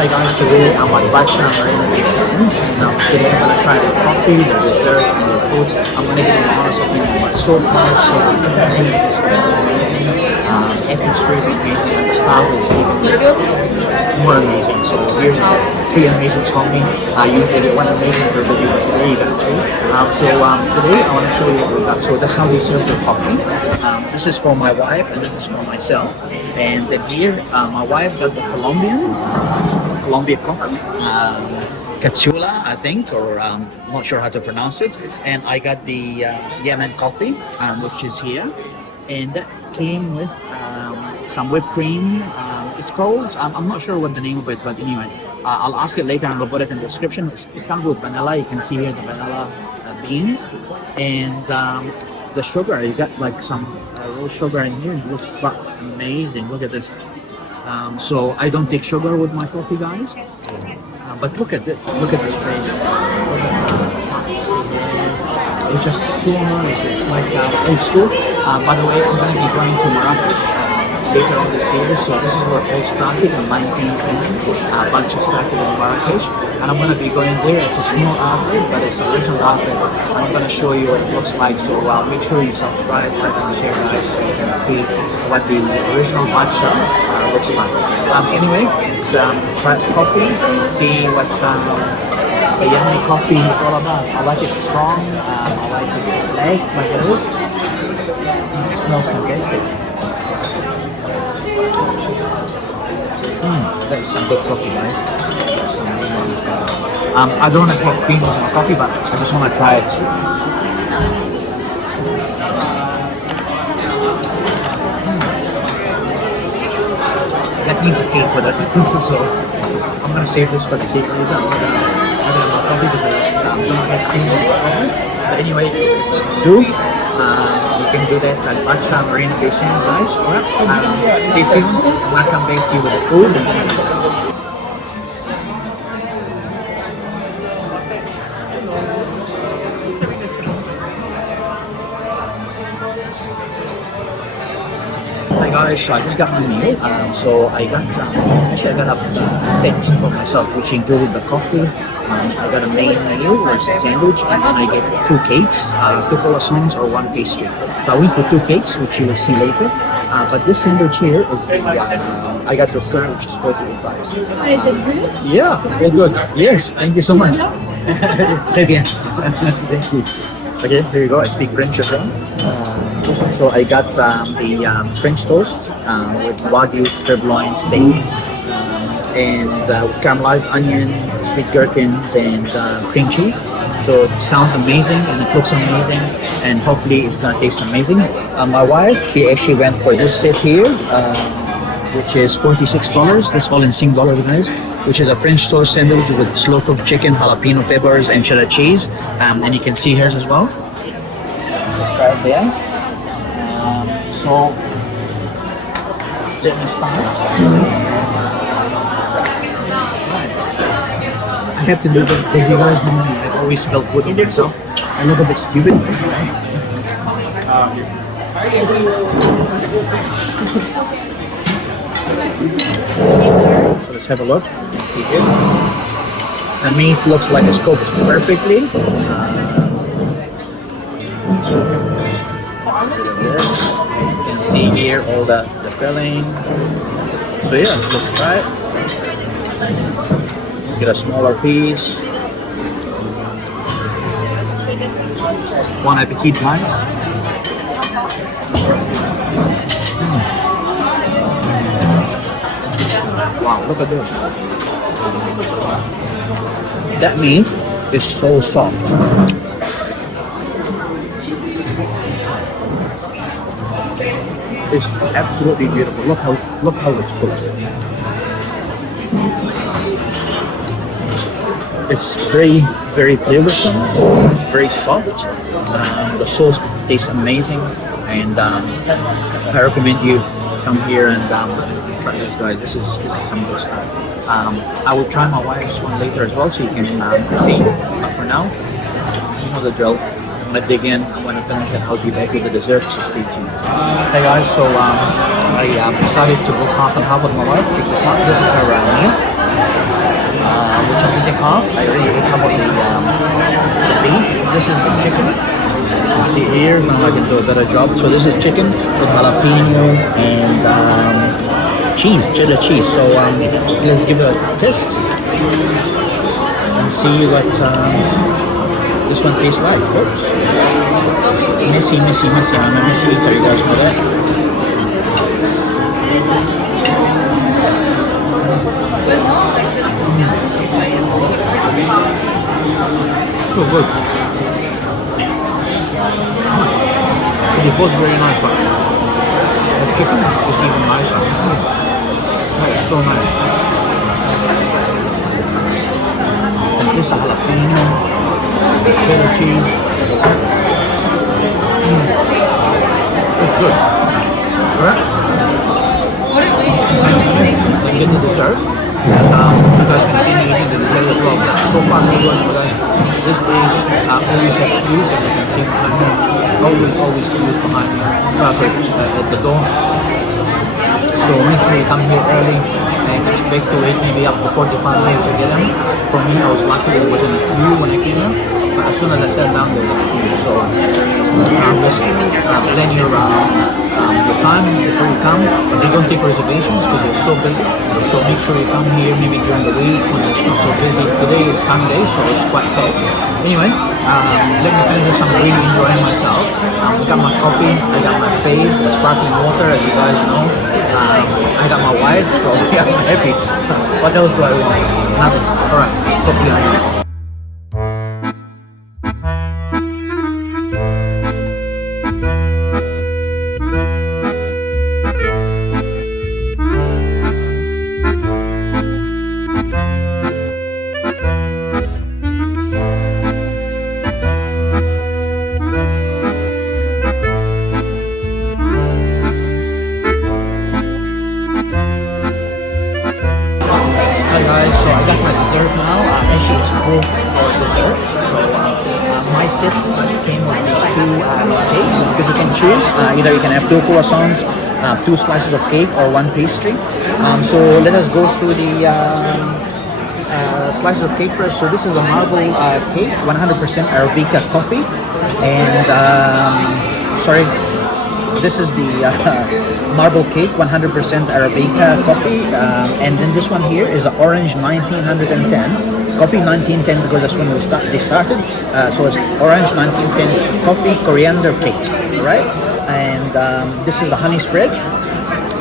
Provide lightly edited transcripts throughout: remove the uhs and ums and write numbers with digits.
Hi guys, today I'm at Bacha Marina Bay Sands, and today I'm gonna try the coffee, the dessert, and the food. I'm gonna give you an honest opinion, but so far, so amazing. Atmosphere is amazing, and the style is even more amazing. So here's three amazing for me. Usually get one amazing per video, but today you got three. Today I want to show you what we got. So that's how they serve the coffee. This is for my wife, and this is for myself. And then here, my wife got the Colombia coffee, Capsula, I think, or not sure how to pronounce it. And I got the Yemen coffee, which is here, and that came with some whipped cream. It's called, I'm not sure what the name of it, but anyway, I'll ask it later and I'll put it in the description. It comes with vanilla. You can see here the vanilla beans, and the sugar. You got like some raw sugar in here. It looks amazing. Look at this. So I don't take sugar with my coffee, guys. But look at this. Look at this place. It's just so nice. It's like old school. By the way, I'm going to be going to Morocco later on this year. So this is where it all started in 1910. Bacha started in Marrakesh. And I'm going to be going there. It's a small outlet, but it's an original outlet. And I'm going to show you what it looks like. So make sure you subscribe, like, and share, guys, so you can see what the original Bacha looks like. Anyway, it's try coffee, see what the Yemeni coffee is all about. I like it strong, I like it light, like it is. It smells fantastic. That's some good coffee, guys. I don't want to put cream in my coffee, but I just want to try it. That needs a cake for that. So I'm going to save this for the cake later. I'm going to have it in my coffee because I don't have cream in my coffee. But anyway, you can do that at Bacha Marina Bay Sands, guys. Stay tuned. I'm going to come back to you with the food. Hi guys, so I just got my meal. So I got actually I got a set for myself, which included the coffee. I got a main meal, which is a sandwich, and then I get two cakes, two croissants or one pastry. So I went for two cakes, which you will see later. But this sandwich here is the I got the dessert, which is 48 bucks. Is it good? Yeah, very good. Yes, thank you so much. Très bien. Thank you. Okay, here you go. I speak French as well. So I got the French toast with Wagyu sirloin steak and with caramelized onion, sweet gherkins, and cream cheese. So it sounds amazing and it looks amazing, and hopefully it's gonna taste amazing. My wife, she actually went for this set here, which is $46. This all in Sing dollars, guys. Which is a French toast sandwich with slow cooked chicken, jalapeno peppers, and cheddar cheese. And you can see hers as well. Just right there. So let me start. I have to do that because you guys know me. I always spell food on myself. I look a bit stupid. So let's have a look. See here. The meat looks like it's cooked perfectly. You can see here all the filling. So yeah, let's try it. Get a smaller piece. Bon appetit, guys. Wow, look at this. That meat is so soft. It's absolutely beautiful. Look how it's cooked. It's very, very flavorsome, very soft. The sauce tastes amazing, and I recommend you come here and try this, guys. This is some good stuff. I will try my wife's one later as well, so you can see. But for now, you know the drill. I'm gonna dig in. I'm gonna finish it. I'll be back with the dessert. So stay tuned. Hey guys, so I decided to go half and half with my wife. Check this out. This is her meal. which I'm eating half. I already ate half of the beef. This is the chicken. You can see here, now I can do a better job. So this is chicken with jalapeno and cheese, cheddar cheese. So let's give it a test and see what this one tastes like. Oops. Messy. I'm a messy eater, you guys know that. So good. The food's very nice, but the chicken is even nicer. That is so nice. And this is jalapeno, cheddar cheese. It's good. Alright? Then get the dessert. You guys continue eating the dessert as well. So far so good, guys. This place always has queues, as you can see behind me. Always queues behind me. At the door. So make sure you come here early and expect to wait maybe up to 45 minutes to get them. For me, I was lucky that it wasn't a queue when I came here. But as soon as I sat down, there was a queue. So just plan your time before you come. They don't take reservations because they're so busy. So make sure you come here maybe during the week when it's not so busy. Today is Sunday, so it's quite packed. Anyway, let me finish this. I'm really enjoying myself. I got my coffee, I got my fave, the sparkling water, as you guys know. I got my wife, so yeah, I'm happy. What else do I want? Nothing. Alright, talk to you later. Hi guys, so I got my dessert now. Actually, it's both our desserts. So my set came with these two cakes because you can choose. Either you can have two croissants, two slices of cake, or one pastry. So let us go through the slices of cake first. So this is a marble cake, 100% Arabica coffee, and sorry. This is the marble cake, 100% Arabica coffee, and then this one here is an orange 1910 coffee 1910 because that's when they started. So it's orange 1910 coffee coriander cake, right? And this is a honey spread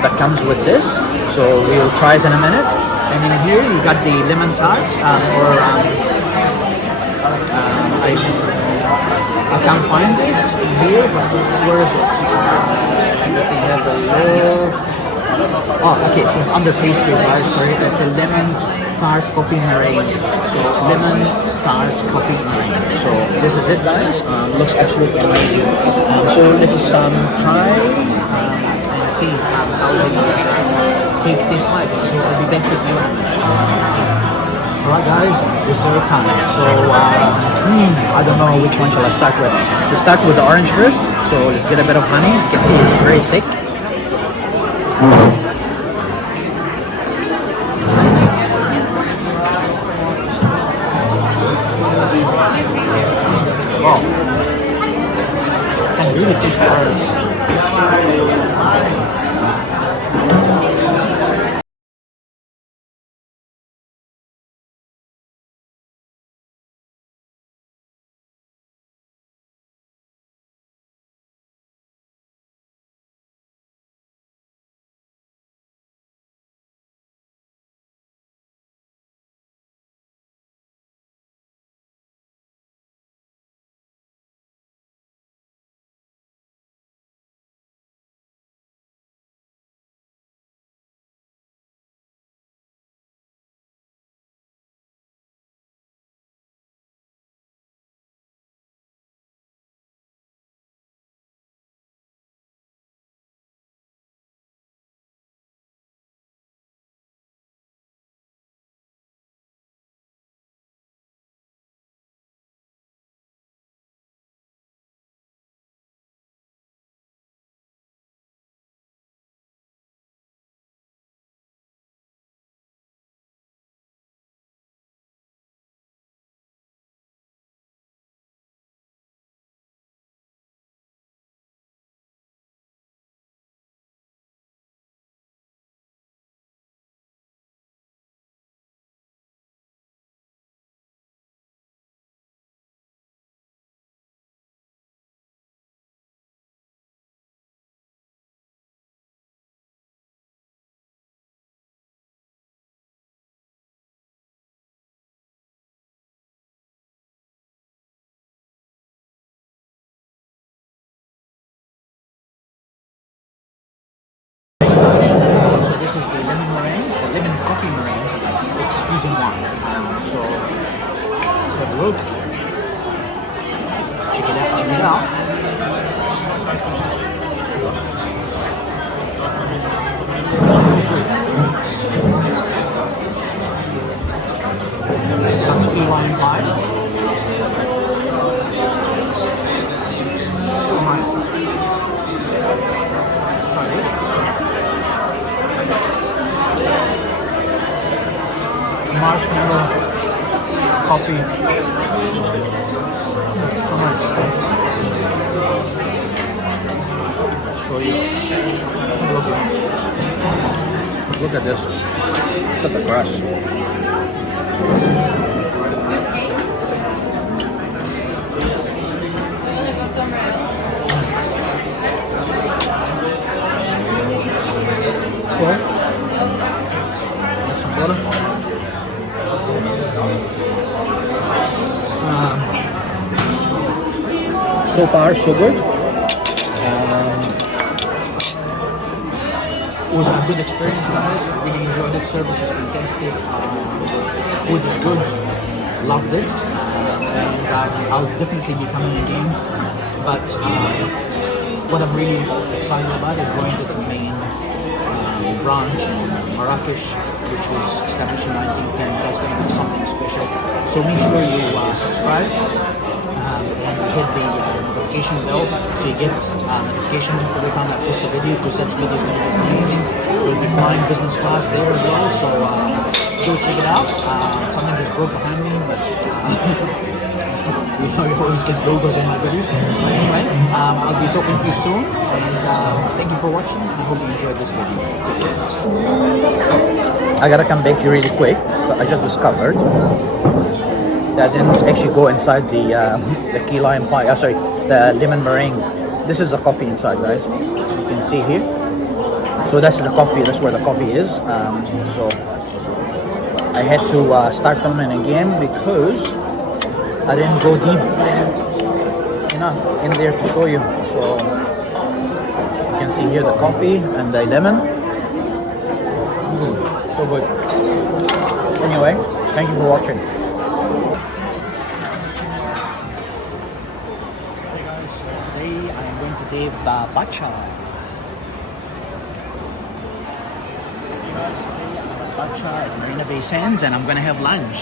that comes with this. So we'll try it in a minute. And then here you got the lemon tart, I can't find it here, but where is it? Let me have a look. Oh, okay, so it's under pastry, guys. Sorry, that's a lemon tart coffee meringue. So lemon tart coffee meringue. So this is it, guys. Looks absolutely amazing. So let's try and see how the cake tastes like. So I'll be back with you. Alright guys, dessert time. So I don't know which one shall I start with. Let's start with the orange first. So let's get a bit of honey. You can see it's very thick. Wow. I can really taste the orange. good. Check it out, check it out. Key lime pie. So nice. Try this. Marshmallow coffee. So nice. Let's show you. Look at this. Look at the crust. Cool. Some butter. So far, so good. It was a good experience, guys. I really enjoyed it. Service is fantastic. Food is good. Loved it. And I'll definitely be coming again. But what I'm really excited about is going to the main branch in Marrakesh, which was established in 1910. That's going to be something special. So make sure you subscribe and hit the notification bell so you get notifications every time I post a video, because that video is going to be amazing. We'll be flying business class there as well, so go check it out. Something just broke behind me, but you know, you always get logos in my videos. But anyway, I'll be talking to you soon, and thank you for watching. I hope you enjoyed this video. I gotta come back to you really quick, but I just discovered that I didn't actually go inside the key lime pie. Sorry, the lemon meringue. This is the coffee inside, guys. You can see here. So this is the coffee. That's where the coffee is. So I had to start filming again because I didn't go deep enough in there to show you. So you can see here the coffee and the lemon. So good. Anyway, thank you for watching. Hey guys, so today I am going to do Bacha. Hey guys, today I'm at Bacha at Marina Bay Sands, and I'm going to have lunch.